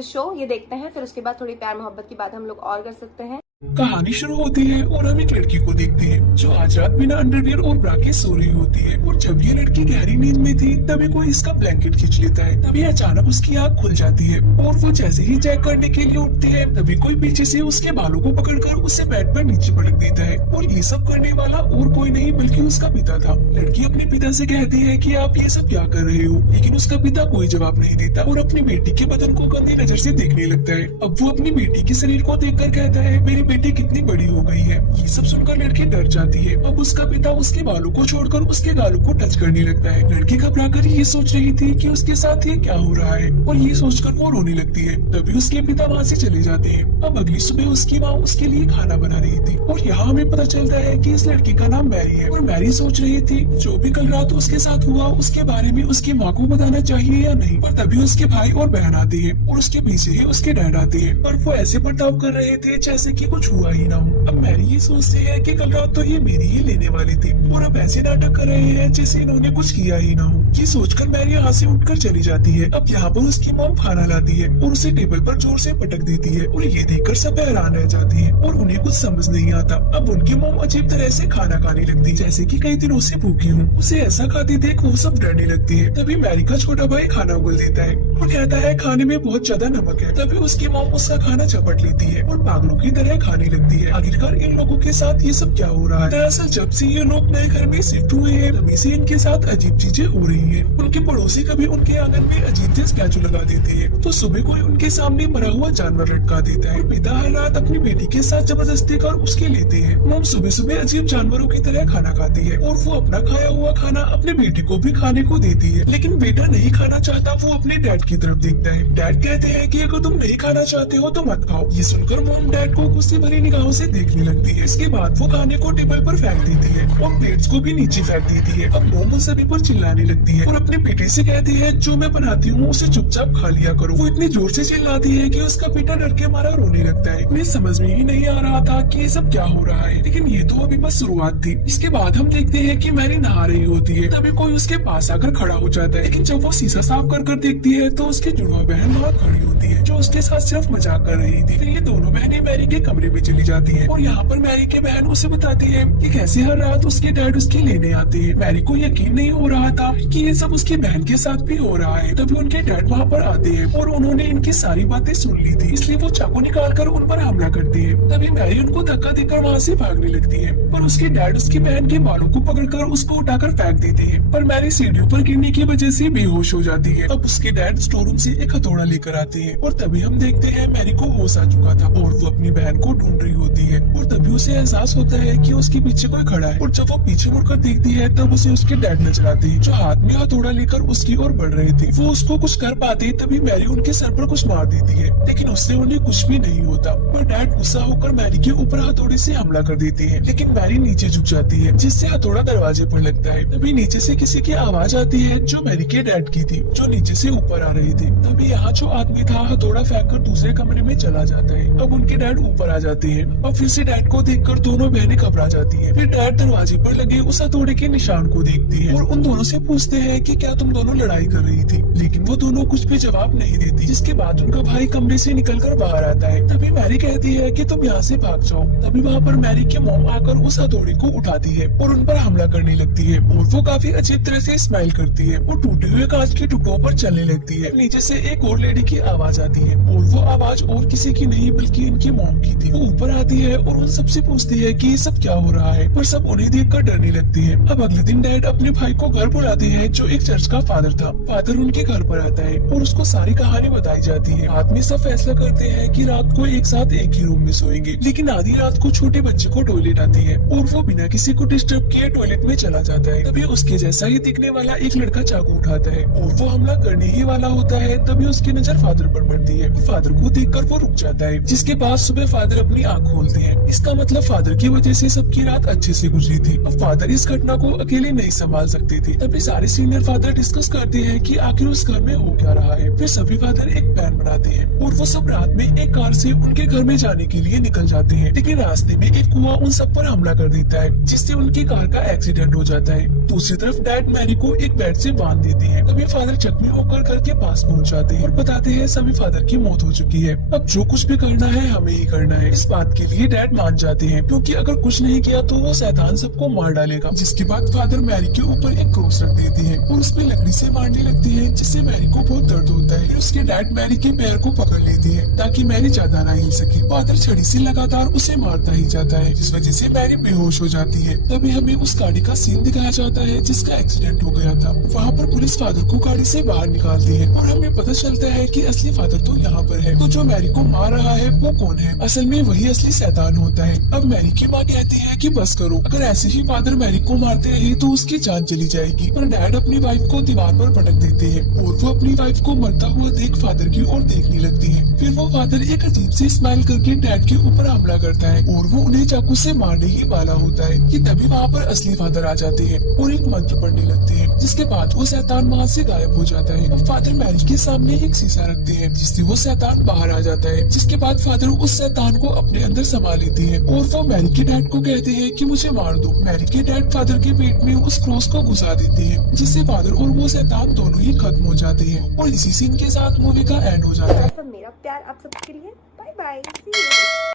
The show, ये देखते हैं, फिर उसके बाद थोड़ी प्यार मोहब्बत की बात हम लोग और कर सकते हैं। कहानी शुरू होती है और हम एक लड़की को देखते हैं जो आज रात बिना अंडरवियर और ब्रा के सो रही होती है। और जब ये लड़की गहरी नींद में थी तभी कोई इसका ब्लैंकेट खींच लेता है। तभी अचानक उसकी आँख खुल जाती है और वो जैसे ही चेक करने के लिए उठती है तभी कोई पीछे से उसके बालों को पकड़कर उसे बेड पर नीचे पटक देता है। और ये सब करने वाला और कोई नहीं बल्कि उसका पिता था। लड़की अपने पिता से कहती है कि आप ये सब क्या कर रहे हो, लेकिन उसका पिता कोई जवाब नहीं देता और अपनी बेटी के बदन को गंदी नजर से देखने लगता है। अब वो अपनी बेटी के शरीर को देखकर कहता है, मेरी बेटी कितनी बड़ी हो गई है। ये सब सुनकर लड़की डर जाती है। अब उसका पिता उसके बालों को छोड़कर उसके गालों को टच करने लगता है। लड़की घबराकर ये सोच रही थी कि उसके साथ ये क्या हो रहा है और ये सोचकर वो रोने लगती है। तभी उसके पिता वहाँ से चले जाते हैं। अब अगली सुबह उसकी माँ उसके लिए खाना बना रही थी और यहाँ हमें पता चलता है कि इस लड़की का नाम मैरी है। और मैरी सोच रही थी जो भी कल रात उसके साथ हुआ उसके बारे में उसकी माँ को बताना चाहिए या नहीं। पर तभी उसके भाई और बहन आते हैं और उसके पीछे ही उसके डैड आते हैं। पर वो ऐसे बर्ताव कर रहे थे जैसे कि कुछ हुआ ही ना हो। अब मैरी ये सोचती है कि कल रात तो ये मेरी ही लेने वाली थी और अब ऐसे नाटक कर रहे हैं जैसे इन्होंने कुछ किया ही ना हो। ये सोचकर मैरी यहाँ से उठकर चली जाती है। अब यहाँ पर उसकी मॉम खाना लाती है और उसे टेबल पर जोर से पटक देती है और ये देखकर सब हैरान रह जाती है और उन्हें कुछ समझ नहीं आता। अब उनकी मॉम अजीब तरह से खाना खाने लगती है जैसे कि कई दिनों से भूखी हूँ। उसे ऐसा खाती देख वो सब डरने लगती है। तभी मैरी का छोटा भाई खाना उगल देता है और कहता है खाने में बहुत ज्यादा नमक है। तभी उसकी मॉम उसका खाना चपट लेती है और पागलों की तरह खाने लगती है। आखिरकार इन लोगों के साथ ये सब क्या हो रहा है। दरअसल जब से ये लोग नए घर में शिफ्ट हुए हैं तभी से इनके साथ अजीब चीजें हो रही हैं। उनके पड़ोसी कभी उनके आंगन में अजीब से स्टैचू लगा देते हैं तो सुबह कोई उनके सामने मरा हुआ जानवर लटका देता है। पिता हर रात अपनी बेटी के साथ जबरदस्ती कर उसके लेते हैं। मोम सुबह सुबह अजीब जानवरों की तरह खाना खाती है और वो अपना खाया हुआ खाना अपने बेटी को भी खाने को देती है। लेकिन बेटा नहीं खाना चाहता। वो अपने डैड की तरफ देखता है। डैड कहते हैं कि अगर तुम नहीं खाना चाहते हो तो मत खाओ। ये सुनकर मोम डैड को गुस्से भरी निगाहों से देखने लगती है। इसके बाद वो खाने को टेबल पर फेंक देती है और प्लेट्स को भी नीचे फेंक देती है। अब मोम उन सभी पर चिल्लाने लगती है और अपने बेटे से कहती है जो मैं बनाती हूँ उसे चुपचाप खा लिया करो। वो इतनी जोर से चिल्लाती है कि उसका बेटा डर के मारा रोने लगता है। उन्हें समझ में ही नहीं आ रहा था कि ये सब क्या हो रहा है। लेकिन ये तो अभी बस शुरुआत थी। इसके बाद हम देखते हैं कि मैरी नहा रही होती है। तभी कोई उसके पास आकर खड़ा हो जाता है। लेकिन जब वो शीशा साफ कर देखती है तो उसकी जुड़वा बहन वहाँ खड़ी होती है जो उसके साथ सिर्फ मजाक कर रही थी। फिर ये दोनों बहनें मैरी के कमरे में चली जाती है और यहाँ पर मैरी के बहन उसे बताती है कि कैसे हर रात उसके डैड उसके लेने आते हैं। मैरी को यकीन नहीं हो रहा था कि ये सब उसकी बहन के साथ भी हो रहा है। तभी उनके डैड वहाँ पर आते हैं और उन्होंने इनकी सारी बातें सुन ली थी, इसलिए वो चाकू निकाल कर उन पर हमला करती है। तभी मैरी उनको धक्का देकर वहाँ से भागने लगती है पर उसके डैड उसकी बहन के बालों को पकड़कर उसको उठाकर फेंक देते हैं। पर मैरी सीढ़ियों पर गिरने की वजह से बेहोश हो जाती है। अब उसके डैड स्टोर रूम से एक हथौड़ा लेकर आते हैं और तभी हम देखते हैं मैरी को होश आ चुका था और वो अपनी बहन को ढूंढ रही होती है। और तभी उसे एहसास होता है कि उसके पीछे कोई खड़ा है और जब वो पीछे मुड़कर देखती है तब उसे उसके डैड नजर आते हैं जो हाथ में हथौड़ा लेकर उसकी ओर बढ़ रहे थे। वो उसको कुछ कर पाते तभी मैरी उनके सर पर कुछ मार देती है लेकिन उससे उन्हें कुछ भी नहीं होता। पर डैड गुस्सा होकर मैरी के ऊपर हथौड़े से हमला कर देते हैं लेकिन मैरी नीचे झुक जाती है जिससे हथौड़ा दरवाजे पर लगता है। तभी नीचे से किसी की आवाज आती है जो मैरी के डैड की थी जो नीचे से ऊपर आ रही थी। तभी यहाँ जो आदमी था हथौड़ा फेंक कर दूसरे कमरे में चला जाता है। अब उनके डैड ऊपर आ जाते हैं और फिर से डैड को देखकर दोनों बहनें घबरा जाती है। फिर डैड दरवाजे पर लगे उस हथौड़े के निशान को देखती है और उन दोनों से पूछते हैं कि क्या तुम दोनों लड़ाई कर रही थी, लेकिन वो दोनों कुछ भी जवाब नहीं देती। जिसके बाद उनका भाई कमरे से निकलकर बाहर आता है। तभी मैरी कहती है कि तुम यहाँ से भाग जाओ। तभी वहाँ पर मैरी के मॉम आकर उस हथौड़े को उठाती है और उन पर हमला करने लगती है और वो काफी अजीब तरह से स्माइल करती है और टूटे हुए कांच के टुकड़ों पर चलने लगती है। नीचे से एक और लेडी की आवाज आती है और वो आवाज और किसी की नहीं बल्कि इनकी मॉम की थी। वो ऊपर आती है और उन सबसे पूछती है कि ये सब क्या हो रहा है, पर सब उन्हें देखकर डरने लगती है। अब अगले दिन डैड अपने भाई को घर बुलाते हैं जो एक चर्च का फादर था। फादर उनके घर पर आता है और उसको सारी कहानी बताई जाती है। बाद में सब फैसला करते हैं कि रात को एक साथ एक ही रूम में सोएंगे। लेकिन आधी रात को छोटे बच्चे को टॉयलेट आती है और वो बिना किसी को डिस्टर्ब किए टॉयलेट में चला जाता है। तभी उसके जैसा ही दिखने वाला एक लड़का चाकू उठाता है और वो हमला करने ही वाला होता है। तभी उसकी नजर फादर पर पड़ती है। फादर को देखकर वो रुक जाता है जिसके बाद सुबह फादर अपनी आँख खोलते हैं। इसका मतलब फादर की वजह से सबकी रात अच्छे से गुजरी थी। अब फादर इस घटना को अकेले नहीं संभाल सकते थे। तभी सारे सीनियर फादर डिस्कस करते हैं कि आखिर उस घर में हो क्या रहा है। फिर सभी फादर एक प्लान बनाते हैं और वो सब रात में एक कार से उनके घर में जाने के लिए निकल जाते हैं, लेकिन रास्ते में एक कुआं उन सब पर हमला कर देता है, जिससे उनकी कार का एक्सीडेंट हो जाता है। दूसरी तरफ डैड मैरी को एक बेड से बांध देते हैं। तभी फादर जख्मी होकर घर के पास पहुंच जाते हैं और बताते हैं सभी फादर की मौत हो चुकी है, अब जो कुछ भी करना है हमें ही करना है। इस बात के लिए डैड मान जाते हैं, क्योंकि अगर कुछ नहीं किया तो वो शैतान सबको मार डालेगा। जिसके बाद फादर मैरी के ऊपर एक क्रॉस रख देते हैं और उसमें लकड़ी से मारने लगते हैं, जिससे मैरी को बहुत दर्द होता है। फिर उसके डैड मैरी के पैर को पकड़ लेते हैं ताकि मैरी ज्यादा ना हिल सके। फादर छड़ी से लगातार उसे मारता ही जाता है, जिस वजह से मैरी बेहोश हो जाती है। तभी हमें उस गाड़ी का सीन दिखाया जाता है जिसका एक्सीडेंट हो गया था। वहाँ पर पुलिस फादर को गाड़ी से बाहर निकालती है और हमें पता चलता है कि असली फादर तो यहाँ पर है। तो जो मैरी को मार रहा है वो कौन है? असल में वही असली शैतान होता है। अब मैरी की माँ कहती है कि बस करो, अगर ऐसे ही फादर मैरी को मारते रहे तो उसकी जान चली जाएगी। पर डैड अपनी वाइफ को दीवार पर पटक देते हैं और वो अपनी वाइफ को मरता हुआ देख फादर की ओर देखने लगती है। फिर वो फादर एक अजीब से स्माइल करके डैड के ऊपर हमला करता है और वो उन्हें चाकू से मारने ही वाला होता है कि तभी वहाँ पर असली फादर आ जाते हैं और एक मंत्र पढ़ने लगते हैं, जिसके बाद वो शैतान वहाँ से गायब हो जाता है। अब फादर मैरी के सामने एक शीशा रखते हैं, जिससे वो शैतान बाहर आ जाता है। जिसके बाद फादर उस शैतान को अपने अंदर समा लेते हैं और वो मैरी के डैड को कहते हैं कि मुझे मार दो। मैरी के डैड फादर के पेट में उस क्रॉस को घुसा देते हैं, जिससे फादर और वो शैतान दोनों ही खत्म हो जाते हैं और इसी सीन के साथ मूवी का एंड हो जाता है। सब मेरा प्यार आप सबके लिए। Bye bye.